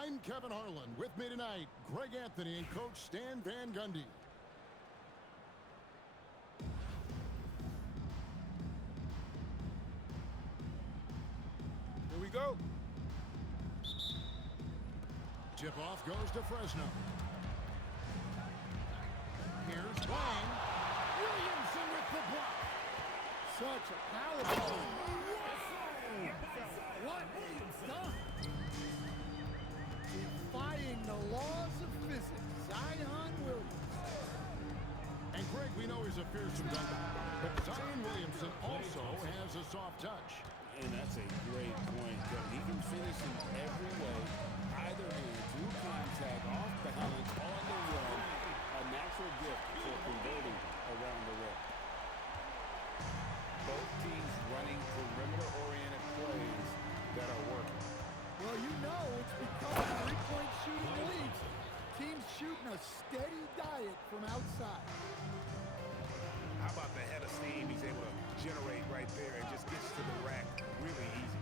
I'm Kevin Harlan. With me tonight, Greg Anthony and Coach Stan Van Gundy. Here we go. Tip-off goes to Fresno. Here's Lang. Williamson with the block. Such a power play. What done? Defying the laws of physics, Zion Williamson. And Greg, we know he's a fearsome dunker, but Zion Williamson also has a soft touch. And that's a great point, Kevin. He can finish in every way, either hand, through contact, off balance, on the run. A natural gift for converting around the rim. Both teams running perimeter-oriented plays that are working. Well, you know it's becoming a three-point shooting league. Teams shooting a steady diet from outside. How about the head of steam he's able to generate right there and just gets to the rack really easy.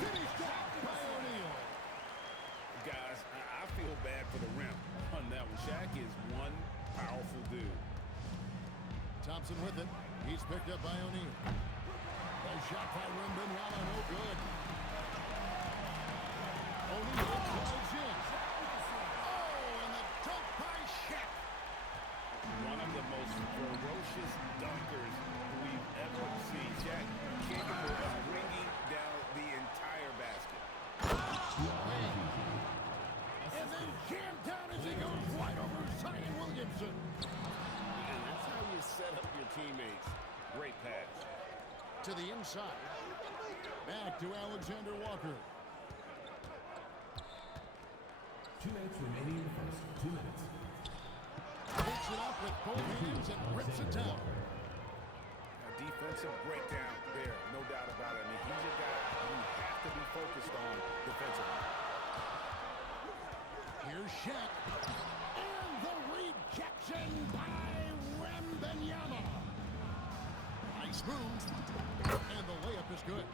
Finished off by O'Neal. Guys, I feel bad for the rim on that one. Shaq is one powerful dude. Thompson with it. He's picked up by O'Neal. A shot by Wembanyama, no good. O'Neal drives in. Oh, and the dunk by Shaq. One of the most ferocious dunkers we've ever seen. Shaq capable of bringing down the entire basket. And then jammed down as he goes wide over Zion Williamson. And that's how you set up your teammates. Great pass. To the inside. Back to Alexander Walker. 2 minutes remaining in the first. 2 minutes. Picks it up with both hands and rips it down. A defensive breakdown there, no doubt about it. I mean, he's a guy you have to be focused on defensively. Here's Shaq. And the rejection by Wembanyama. Nice move. And the layup is good.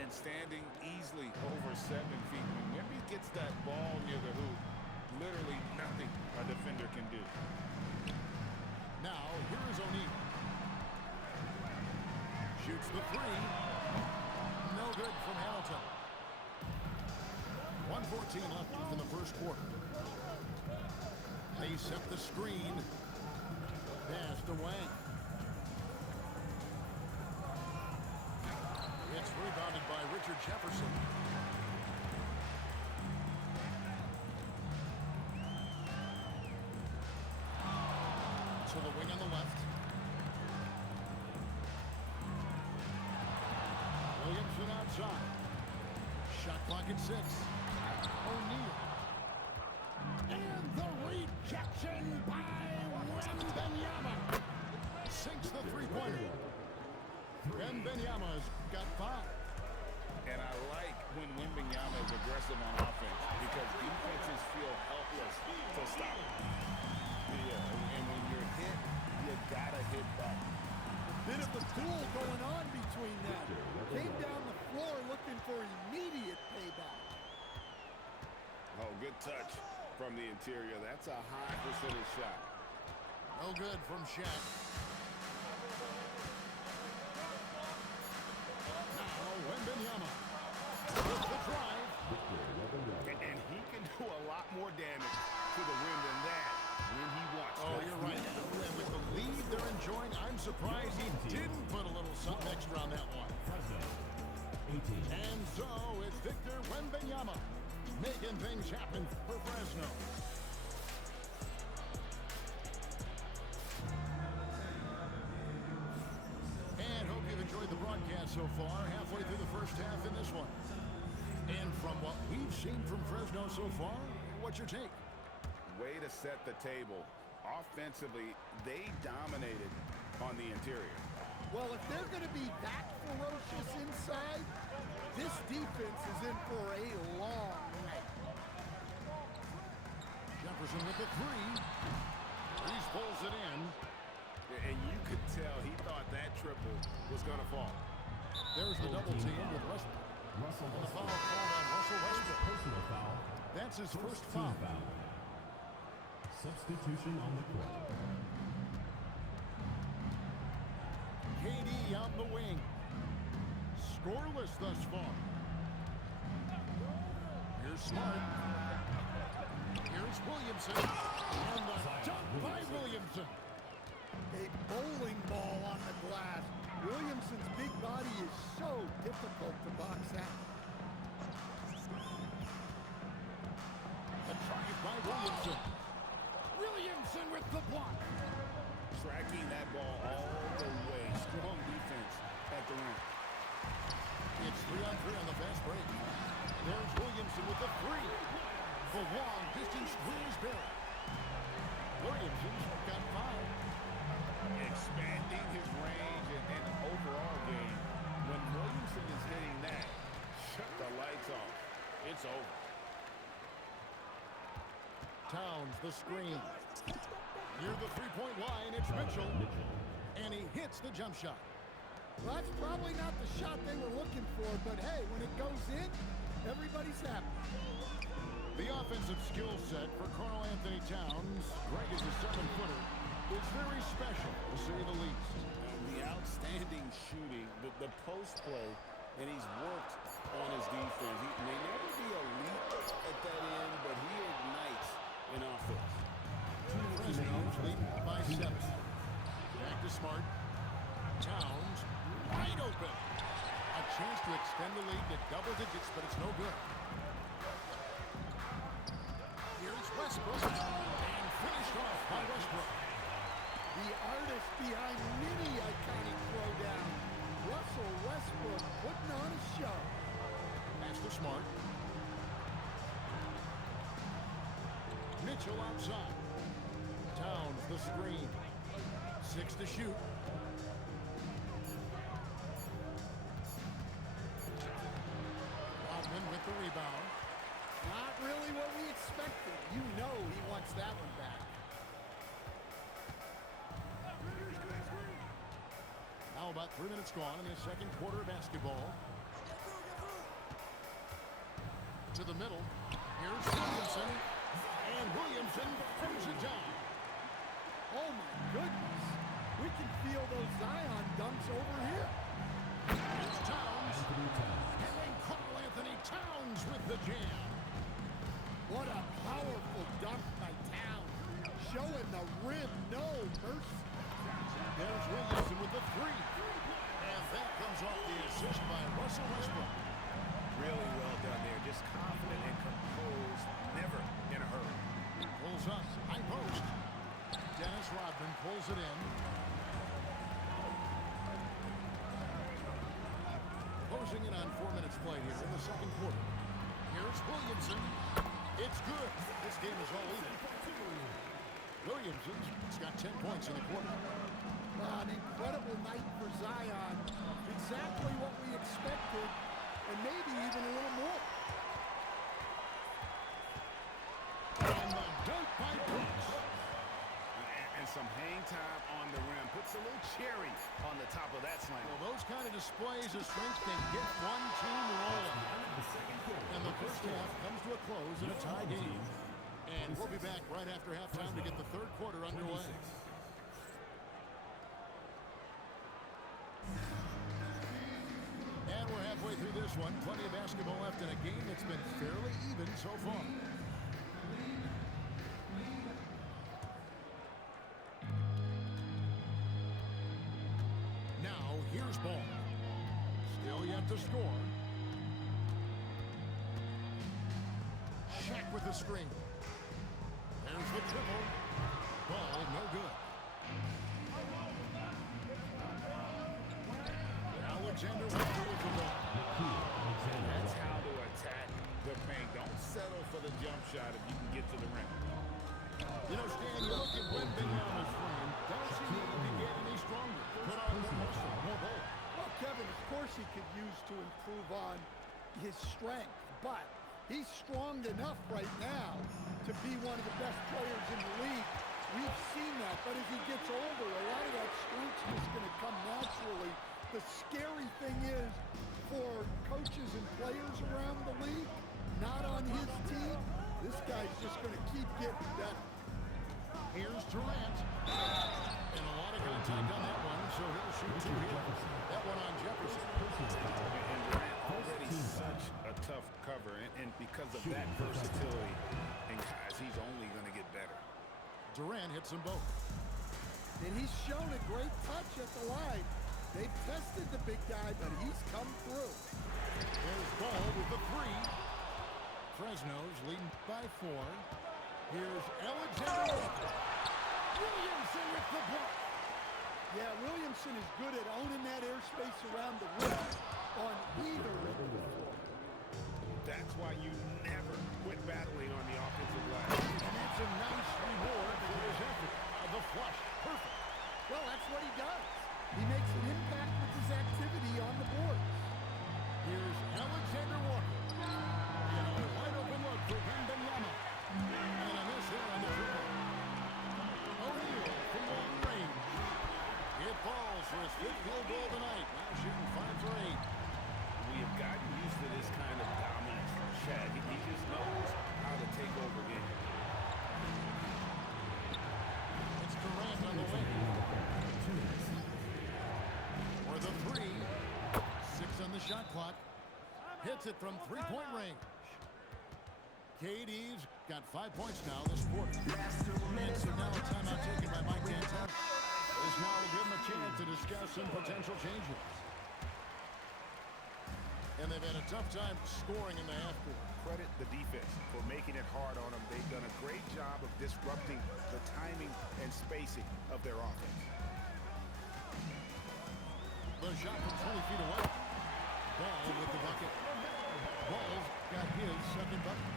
And standing easily over 7 feet. When Wemby gets that ball near the hoop, literally nothing a defender can do. Now, here is O'Neal. Shoots the three. No good from Hamilton. 1:14 left in the first quarter. They set the screen. Pass to Wang. It's rebounded by Richard Jefferson. To the wing on the left. Williamson outside. Shot clock at 6. O'Neal. And the rejection by Wembanyama. Sinks the three-pointer. Wembanyama's got 5. And I like when Wembanyama is aggressive on offense because defenses feel helpless to stop him. Yeah, and when you're hit, you gotta hit back. Bit of a duel going on between them. Came down the floor looking for immediate payback. Oh, good touch from the interior. That's a high percentage shot. No good from Shaq. Now Wembanyama with the drive. And he can do a lot more damage to the rim than that when he wants to. Oh, you're right. And with the lead they're enjoying, I'm surprised he didn't put a little something extra on that one. 18. And so it's Victor Wembanyama making things happen for Fresno. And hope you've enjoyed the broadcast so far, halfway through the first half in this one. And from what we've seen from Fresno so far, what's your take? Way to set the table. Offensively, they dominated on the interior. Well, if they're going to be that ferocious inside, this defense is in for a long night. Jefferson with the three. Reese pulls it in. And you could tell he thought that triple was going to fall. There's the double team with Westbrook. Russell And the foul Westbrook. called on Russell Westbrook. Personal foul. That's his first Team foul. foul. Substitution on the court. KD on the wing. Scoreless thus far. Here's Smart. Here's Williamson. And the dunk by Williamson. A bowling ball on the glass. Williamson's big body is so difficult to box out. A drive by Williamson. Williamson with the block. Tracking that ball all the way. Strong defense at the rim. It's 3-on-3 on the fast break. There's Williamson with the three. The long distance three is buried. Williamson's got 5. Expanding his range and overall game. When Williamson is hitting that, shut the lights off. It's over. Towns the screen. Near the three-point line, it's Mitchell. And he hits the jump shot. Well, that's probably not the shot they were looking for, but hey, when it goes in, everybody's happy. The offensive skill set for Karl Anthony Towns, Greg is a 7-footer, is very special, to say the least. The outstanding shooting, the post play, and he's worked on his defense. He may never be elite at that end, but he ignites an offense. Fresno's leading by 7. Back to Smart. Towns, wide open. A chance to extend the lead to double digits, but it's no good. Here's Westbrook, and finished off by Westbrook. The artist behind many iconic throwdown, Russell Westbrook, putting on a show. Pass to Smart. Mitchell outside. Towns the screen. 6 to shoot. Rodman with the rebound. Not really what we expected. You know he wants that one back. Now about 3 minutes gone in the second quarter of basketball. To the middle. Here's Williamson. And Williamson throws it down. Oh my goodness. We can feel those Zion dunks over here. Here's Towns. Anthony Towns. And then Karl Anthony Towns with the jam. What a powerful dunk by Towns. Showing the rim no mercy. There's Williamson with the three. And that comes off the assist by Russell Westbrook. Really well done there. Just confident and composed. Never in a hurry. Pulls up. High post. Dennis Rodman pulls it in. Closing in on 4 minutes play here in the second quarter. Here's Williamson. It's good. This game is all even. Williamson's got 10 points in the quarter. An incredible night for Zion. Exactly what we expected, and maybe even a little more. And the dunk by Brooks. And some hang time on the rim. Puts a little cherry on the top of that slam. Well, those kind of displays of strength can get one team rolling. And the first half comes to a close in a tie game. And we'll be back right after halftime to get the third quarter underway. And we're halfway through this one. Plenty of basketball left in a game that's been fairly even so far. Now, here's ball. Still yet to score. Shaq with the screen. There's the triple. Ball no good. Alexander Walker with the ball. That's how to attack the paint. Don't settle for the jump shot if you can get to the rim. You know, Stan, you look at Wembanyama's frame. Does he need to get any stronger? Put on more muscle, more bulk. Well, Kevin, of course he could use to improve on his strength, but he's strong enough right now to be one of the best players in the league. We've seen that, but as he gets older, a lot of that strength's just going to come naturally the scary thing is for coaches and players around the league, not on his team, this guy's just going to keep getting better. Here's Durant. And a lot of contact on that one, so he'll shoot two here. That one on Jefferson. And Durant already such a tough cover, and because of that versatility, and guys, he's only going to get better. Durant hits them both. And he's shown a great touch at the line. They've tested the big guy, but he's come through. There's Ball with the three. Fresno's leading by 4. Here's Alexander Walker. Williamson with the block. Yeah, Williamson is good at owning that airspace around the rim on either end of the floor. That's why you never quit battling on the offensive line. And that's a nice reward for his effort. The flush. Perfect. Well, that's what he does. He makes an impact with his activity on the boards. Here's Alexander Walker. And a wide open look for Wembanyama. And a miss there on the triple. O'Neal from long range. It falls for his 5th field goal tonight. Now shooting 5 for 8. We have gotten used to this kind of dominance from Shaq. He just knows how to take over games. It's Durant on the wing. For the 3. 6 on the shot clock. Hits it from 3-point range. KD's got 5 points now this quarter. And so now a timeout taken by Mike D'Antoni. This now will give him a chance to discuss some potential changes. And they've had a tough time scoring in the half court. Credit the defense for making it hard on them. They've done a great job of disrupting the timing and spacing of their offense. The shot from 20 feet away. Ball with the bucket. Ball's got his second bucket.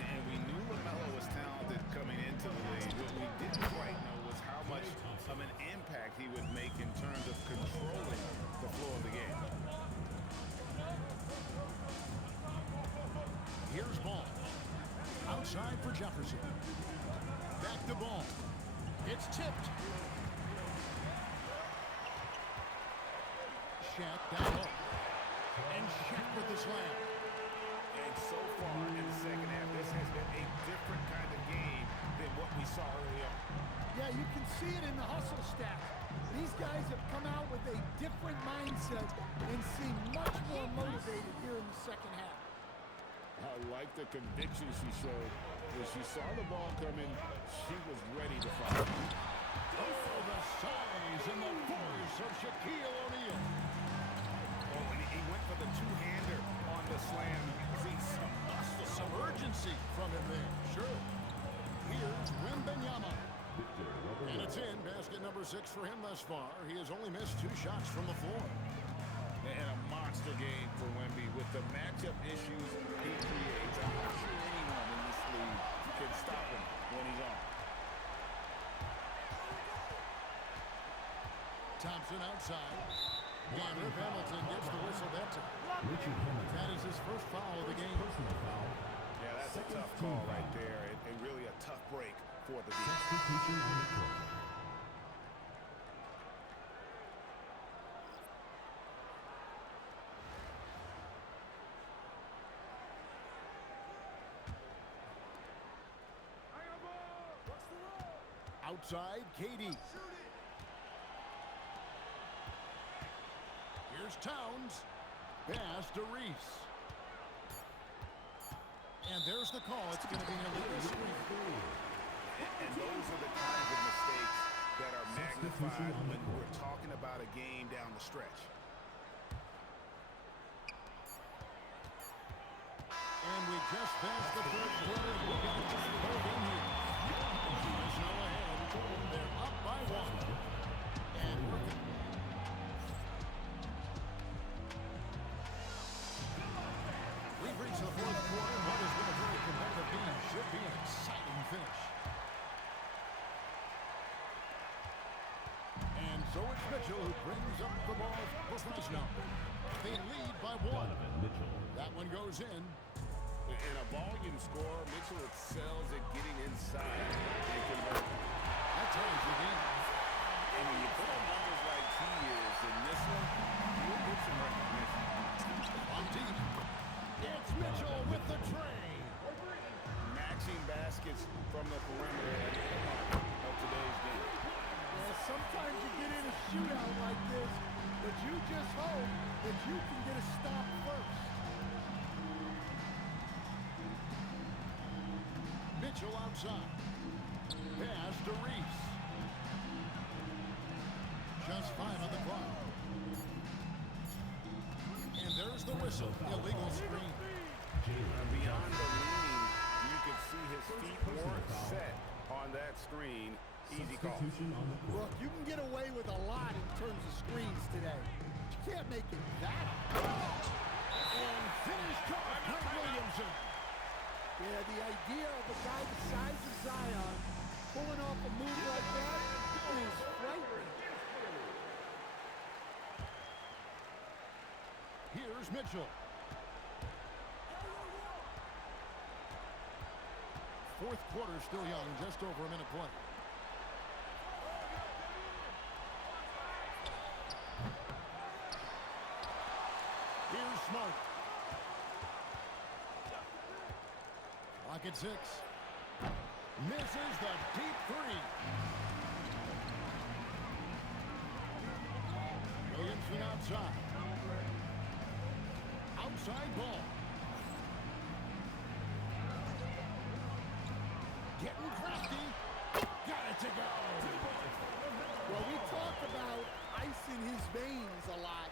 And we knew LaMelo was talented coming into the league. What we didn't quite know was how much of an impact he would make in terms of controlling the flow of the game. Here's Ball. Outside for Jefferson. Back to Ball. It's tipped. Shaq down low. And Shaq with the slam. And so far in the second half, this has been a different kind of game than what we saw early on. Yeah, you can see it in the hustle stat. These guys have come out with a different mindset and seem much more motivated here in the second half. I like the conviction she showed. When she saw the ball coming, she was ready to fight. Oh, the size and the force of Shaquille O'Neal. Oh, and he went for the two-hander on the slam. See some muscle, Some urgency from him there. Sure. Here's Wembanyama. And it's in. Basket number 6 for him thus far. He has only missed 2 shots from the floor. And a monster game for Wemby with the matchup issues he creates. I'm not sure anyone in this league can stop him when he's on. Thompson outside. And Rip Hamilton gets the whistle that time. Richard Hamilton. That is his first foul of the game. Personal foul. Yeah, that's a tough call right there, and really a tough break for the defense. Substitution on the court. Outside, KD. Here's Towns. Pass to Reese. And there's the call. It's going to be an illegal screen. And those are the kinds of mistakes that are magnified when we're talking about a game down the stretch. And we just passed the third quarter. We're going to just hold in here. There's no ahead. They're up by 1. And working. We've reached the fourth quarter. What has been a very competitive game should be an exciting finish. And so it's Mitchell who brings up the ball for Fresno. They lead by 1. Donovan Mitchell. That one goes in. In a volume score, Mitchell excels at getting inside and converting. That ties the game. And when you put up numbers like key is in this one, he'll get some recognition. On deep. It's Mitchell with the tray. Matching baskets from the perimeter at the earmark of today's game. Yeah, sometimes you get in a shootout like this, but you just hope that you can get a stop first. Mitchell outside. Pass to Reese. Just 5 on the clock. And there's the whistle. Illegal screen. Beyond the leaning, you could see his feet weren't set on that screen. Easy call. Substitution on the court. Look, you can get away with a lot in terms of screens today. But you can't make it that. And finished off by Williamson. Yeah, the idea of a guy the size of Zion pulling off a move like that is frightening. Here's Mitchell. Fourth quarter still young, just over a minute play. Here's Smart. Clock at 6. Misses the deep three. Williamson outside. Outside ball. Getting crafty. Got it to go. Well, we talk about ice in his veins a lot,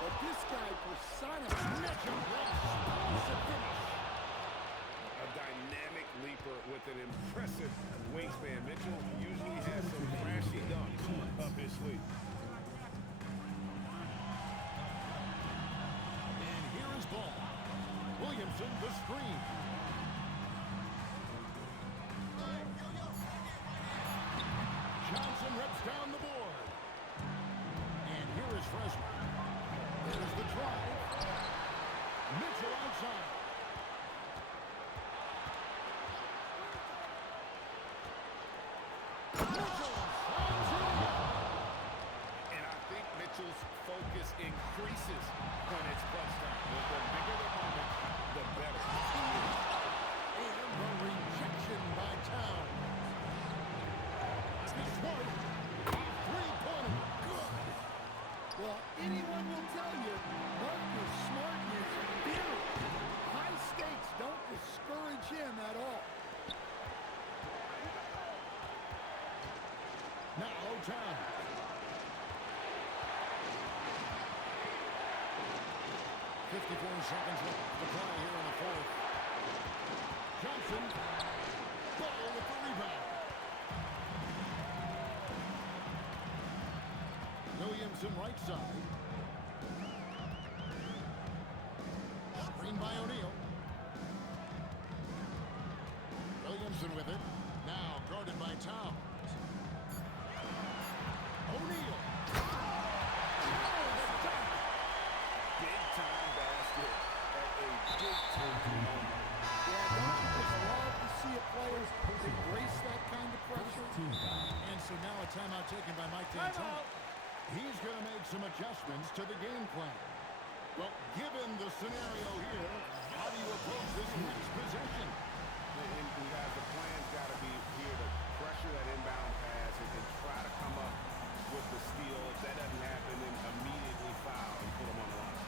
but this guy personifies Mitchell explosive finish. A dynamic leaper with an impressive wingspan. Mitchell usually has some flashy dunks up his sleeve. And here is ball. Williamson the screen. Johnson rips down the board. And here is Fresno. There's the drive. Mitchell outside. Mitchell slams it in. And I think Mitchell's focus increases when it's clutch time. The bigger the moment, the better he is. And the rejection by Towns. Smart. Three-pointer. Good. Well, anyone will tell you Marcus Smart is feared. High stakes don't discourage him at all. Now Towns. Seconds left to play here in the fourth. Johnson. Ball with the rebound. Williamson right side. Screen by O'Neal. Williamson with it. Now guarded by Towns. O'Neal. Big time basket at a big time moment. Yeah, don't you just love to see a player embrace that kind of pressure? And so now a timeout taken by Mike D'Antoni. He's going to make some adjustments to the game plan. Well, given the scenario here, how do you approach this next possession? And guys, the plan's got to be here to pressure that inbound pass and try to come up with the steal. If that doesn't happen, then immediately foul and put them on the line.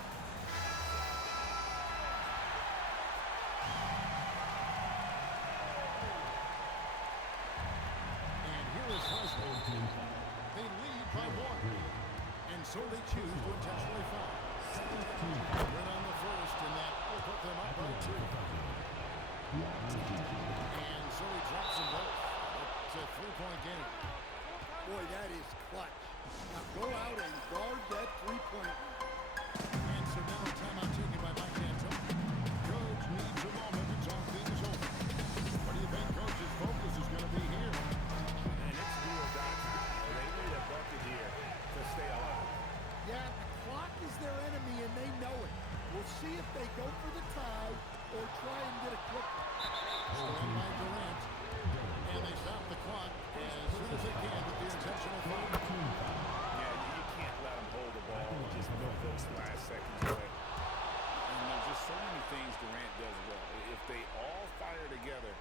And here is Fresno. They lead by 1. And so they choose to intentionally foul. Right on the first, and that will put them up by 2. And so he drops them both. It's a 3-point game. Boy, that is clutch. Now go out and guard that three-point. And so now a timeout taken by Mike D'Antoni. Coach needs a moment to talk things over. What do you think Coach's focus is going to be here? And it's do or die time. They need a bucket here to stay alive. Yeah, the clock is their enemy, and they know it. We'll see if they go for the tie or try and get a quick one. Stolen by Durant. And they stop the clock as soon as they can with the intentional foul. Yeah, you can't let ball just felt those last seconds away. And there's just so many things Durant does well. If they all fire together,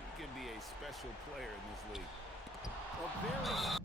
he can be a special player in this league. A very